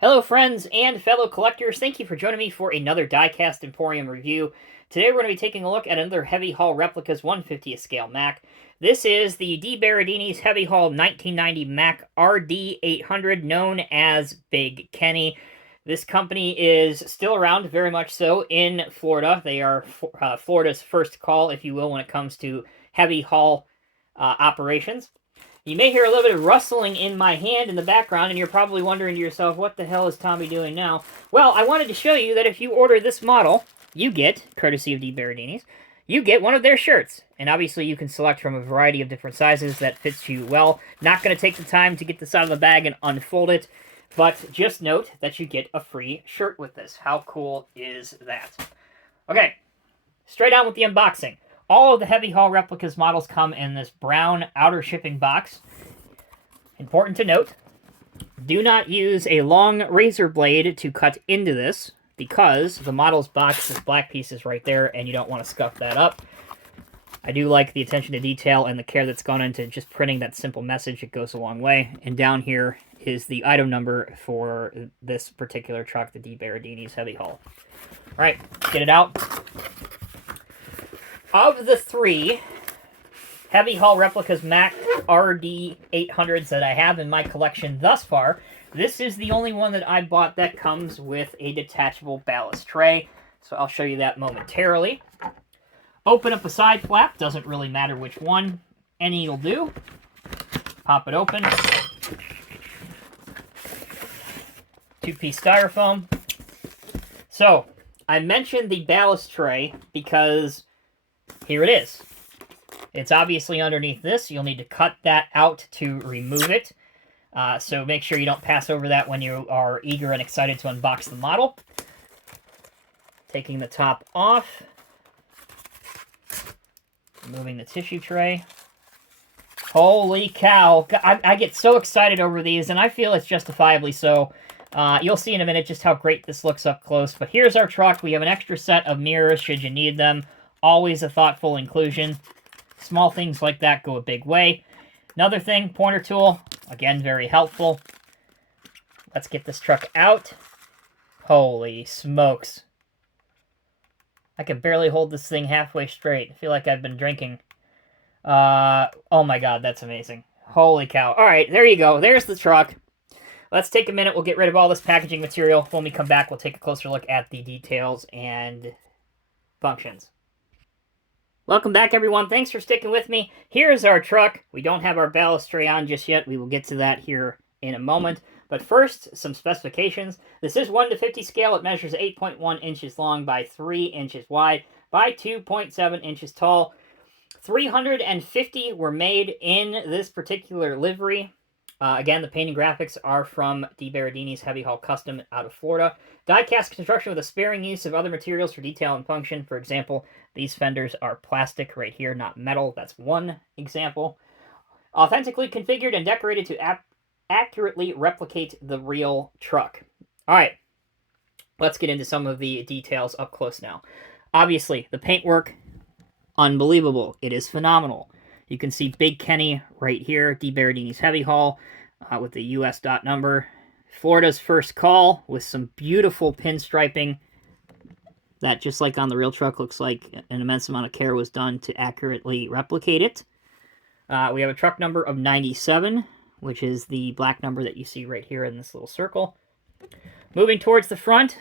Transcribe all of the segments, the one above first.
Hello friends and fellow collectors, thank you for joining me for another Diecast Emporium review. Today we're going to be taking a look at another Heavy Haul Replicas 150th scale Mack. This is the DeBerardinis Heavy Haul 1990 Mack RD800, known as Big Kenny. This company is still around, very much so, in Florida. They are Florida's first call, if you will, when it comes to heavy haul operations. You may hear a little bit of rustling in my hand in the background, and you're probably wondering to yourself, what the hell is Tommy doing now? Well, I wanted to show you that if you order this model, you get, courtesy of DeBerardinis, you get one of their shirts. And obviously you can select from a variety of different sizes that fits you well. Not going to take the time to get this out of the bag and unfold it, but just note that you get a free shirt with this. How cool is that? Okay, straight on with the unboxing. All of the Heavy Haul Replicas models come in this brown outer shipping box. Important to note, do not use a long razor blade to cut into this, because the model's box, this black piece is right there, and you don't want to scuff that up. I do like the attention to detail and the care that's gone into just printing that simple message. It goes a long way. And down here is the item number for this particular truck, the DeBerardinis Heavy Haul. All right, get it out. Of the three Heavy Haul Replicas Mack RD800s that I have in my collection thus far, this is the only one that I bought that comes with a detachable ballast tray. So I'll show you that momentarily. Open up a side flap, doesn't really matter which one, any will do. Pop it open. Two-piece styrofoam. So, I mentioned the ballast tray because here it is. It's obviously underneath this. You'll need to cut that out to remove it. So make sure you don't pass over that when you are eager and excited to unbox the model. Taking the top off. Removing the tissue tray. Holy cow. I get so excited over these, and I feel it's justifiably so. You'll see in a minute just how great this looks up close. But here's our truck. We have an extra set of mirrors should you need them. Always a thoughtful inclusion. Small things like that go a big way. Another thing, pointer tool. Again, very helpful. Let's get this truck out. Holy smokes. I can barely hold this thing halfway straight. I feel like I've been drinking. Oh my god, that's amazing. Holy cow. Alright, there you go. There's the truck. Let's take a minute. We'll get rid of all this packaging material. When we come back, we'll take a closer look at the details and functions. Welcome back, everyone. Thanks for sticking with me. Here's our truck. We don't have our ballast tray on just yet. We will get to that here in a moment. But first, some specifications. This is 1:50 scale. It measures 8.1 inches long by 3 inches wide by 2.7 inches tall. 350 were made in this particular livery. Again, the paint and graphics are from DeBerardinis Heavy Haul Custom out of Florida. Die-cast construction with a sparing use of other materials for detail and function. For example, these fenders are plastic right here, not metal. That's one example. Authentically configured and decorated to accurately replicate the real truck. All right, let's get into some of the details up close now. Obviously, the paintwork, unbelievable. It is phenomenal. You can see Big Kenny right here, DeBerardinis Heavy Haul with the US dot number. Florida's first call with some beautiful pinstriping that, just like on the real truck, looks like an immense amount of care was done to accurately replicate it. We have a truck number of 97, which is the black number that you see right here in this little circle. Moving towards the front,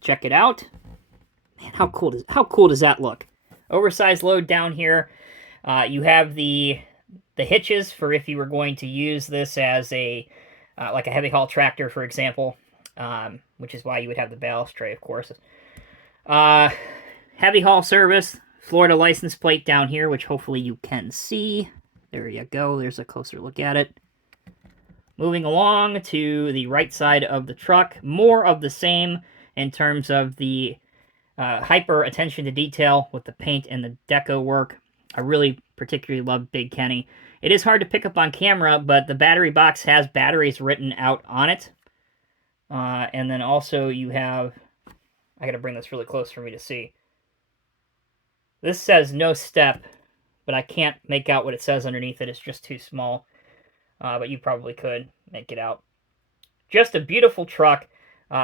check it out. Man, how cool does that look? Oversized load down here. You have the hitches for if you were going to use this as a like a heavy haul tractor, for example, which is why you would have the ballast tray, of course. Heavy haul service, Florida license plate down here, which hopefully you can see. There you go. There's a closer look at it. Moving along to the right side of the truck, more of the same in terms of the hyper attention to detail with the paint and the deco work. I really particularly love Big Kenny. It is hard to pick up on camera, but the battery box has batteries written out on it. And then also you have, I gotta bring this really close for me to see. This says no step, but I can't make out what it says underneath it. It's just too small. But you probably could make it out. Just a beautiful truck.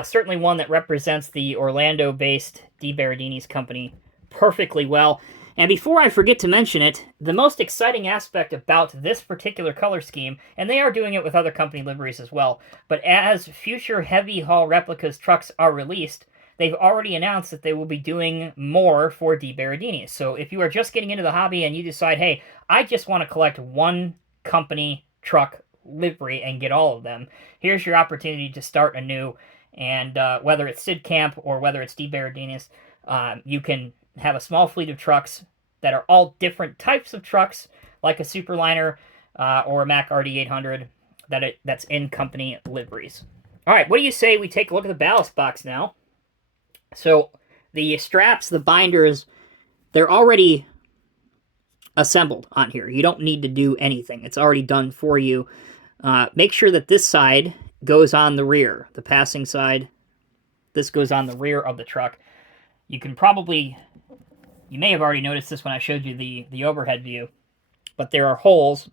Certainly one that represents the Orlando-based DeBerardinis company perfectly well. And before I forget to mention it, the most exciting aspect about this particular color scheme, and they are doing it with other company liveries as well, but as future heavy haul replicas trucks are released, they've already announced that they will be doing more for DeBerardinis. So if you are just getting into the hobby and you decide, hey, I just want to collect one company truck livery and get all of them, here's your opportunity to start anew. And whether it's Sid Camp or whether it's DeBerardinis, you can have a small fleet of trucks that are all different types of trucks, like a Superliner or a Mack RD800 that's in company liveries. All right, what do you say we take a look at the ballast box now? So the straps, the binders, they're already assembled on here. You don't need to do anything. It's already done for you. Make sure that this side goes on the rear, the passing side. This goes on the rear of the truck. You may have already noticed this when I showed you the overhead view, but there are holes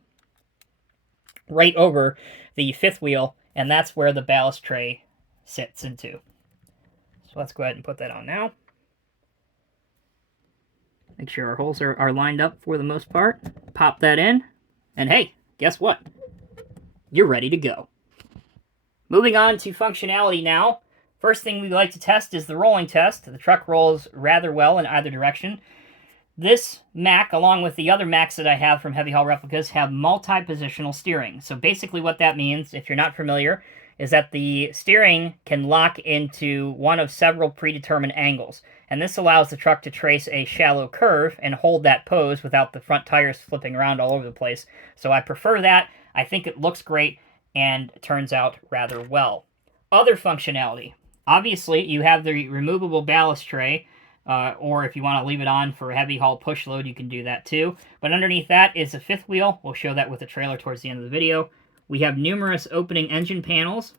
right over the fifth wheel, and that's where the ballast tray sits into. So let's go ahead and put that on now. Make sure our holes are lined up for the most part. Pop that in, and hey, guess what? You're ready to go. Moving on to functionality now. First thing we like to test is the rolling test. The truck rolls rather well in either direction. This Mack, along with the other Macks that I have from Heavy Haul Replicas, have multi-positional steering. So basically what that means, if you're not familiar, is that the steering can lock into one of several predetermined angles. And this allows the truck to trace a shallow curve and hold that pose without the front tires flipping around all over the place. So I prefer that. I think it looks great and turns out rather well. Other functionality. Obviously, you have the removable ballast tray, or if you want to leave it on for a heavy haul push load, you can do that too. But underneath that is a fifth wheel. We'll show that with the trailer towards the end of the video. We have numerous opening engine panels.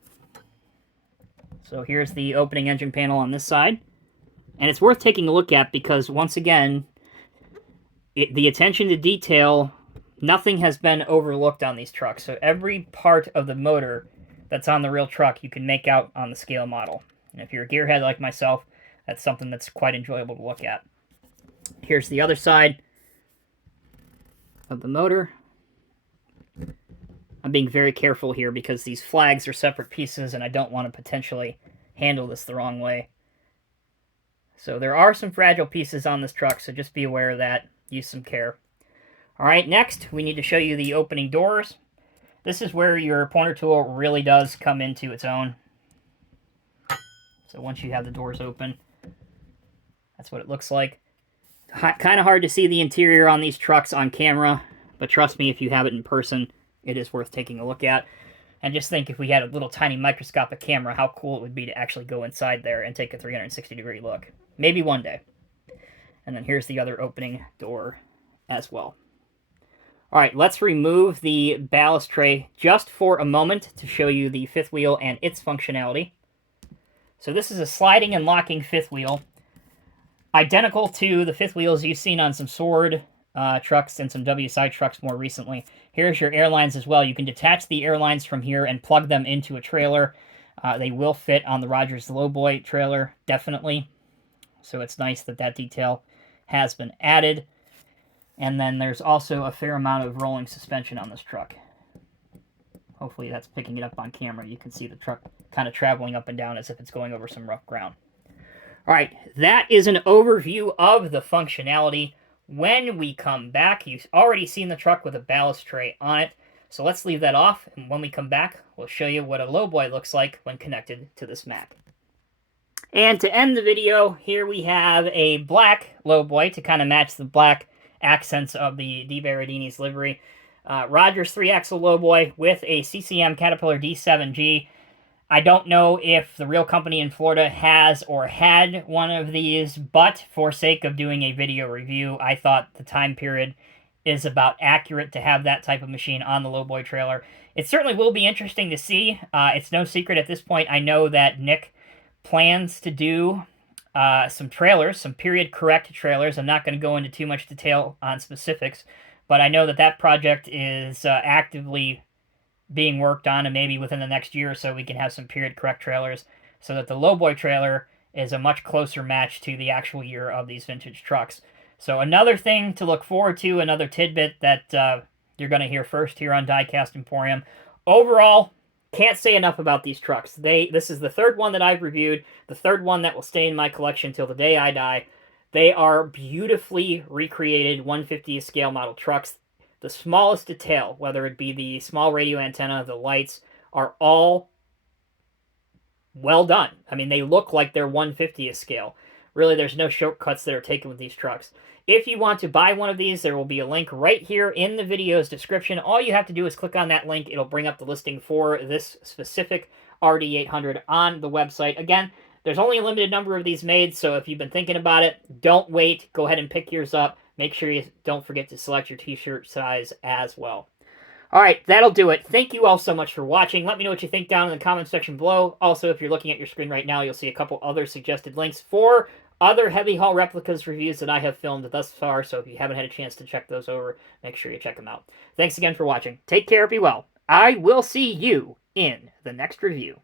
So here's the opening engine panel on this side. And it's worth taking a look at because, once again, the attention to detail, nothing has been overlooked on these trucks. So every part of the motor that's on the real truck, you can make out on the scale model. And if you're a gearhead like myself, that's something that's quite enjoyable to look at. Here's the other side of the motor. I'm being very careful here because these flags are separate pieces and I don't want to potentially handle this the wrong way. So there are some fragile pieces on this truck, so just be aware of that. Use some care. All right, next we need to show you the opening doors. This is where your pointer tool really does come into its own. So once you have the doors open, that's what it looks like. Kind of hard to see the interior on these trucks on camera, but trust me, if you have it in person, it is worth taking a look at. And just think, if we had a little tiny microscopic camera, how cool it would be to actually go inside there and take a 360-degree look. Maybe one day. And then here's the other opening door as well. All right, let's remove the ballast tray just for a moment to show you the fifth wheel and its functionality. So this is a sliding and locking fifth wheel, identical to the fifth wheels you've seen on some Sword trucks and some WSI trucks more recently. Here's your airlines as well. You can detach the airlines from here and plug them into a trailer. They will fit on the Rogers Lowboy trailer, definitely. So it's nice that that detail has been added. And then there's also a fair amount of rolling suspension on this truck. Hopefully that's picking it up on camera. You can see the truck kind of traveling up and down as if it's going over some rough ground. All right, that is an overview of the functionality. When we come back, you've already seen the truck with a ballast tray on it. So let's leave that off, and when we come back, we'll show you what a Lowboy looks like when connected to this Mack. And to end the video, here we have a black Lowboy to kind of match the black accents of the DeBerardinis livery. Rogers 3-axle Lowboy with a CCM Caterpillar D7G. I don't know if the real company in Florida has or had one of these, but for sake of doing a video review, I thought the time period is about accurate to have that type of machine on the Lowboy trailer. It certainly will be interesting to see. It's no secret at this point. I know that Nick plans to do some trailers, some period-correct trailers. I'm not going to go into too much detail on specifics, but I know that that project is actively being worked on, and maybe within the next year or so we can have some period-correct trailers. so that the Lowboy trailer is a much closer match to the actual year of these vintage trucks. So another thing to look forward to, another tidbit that you're going to hear first here on Diecast Emporium. Overall, can't say enough about these trucks. This is the third one that I've reviewed, the third one that will stay in my collection till the day I die. They are beautifully recreated 1/50th scale model trucks. The smallest detail, whether it be the small radio antenna, the lights, are all well done. I mean, they look like they're 1/50th scale. Really, there's no shortcuts that are taken with these trucks. If you want to buy one of these, there will be a link right here in the video's description. All you have to do is click on that link. It'll bring up the listing for this specific RD800 on the website. Again, there's only a limited number of these made, so if you've been thinking about it, don't wait. Go ahead and pick yours up. Make sure you don't forget to select your t-shirt size as well. All right, that'll do it. Thank you all so much for watching. Let me know what you think down in the comment section below. Also, if you're looking at your screen right now, you'll see a couple other suggested links for other heavy haul replicas reviews that I have filmed thus far, so if you haven't had a chance to check those over, make sure you check them out. Thanks again for watching. Take care, be well. I will see you in the next review.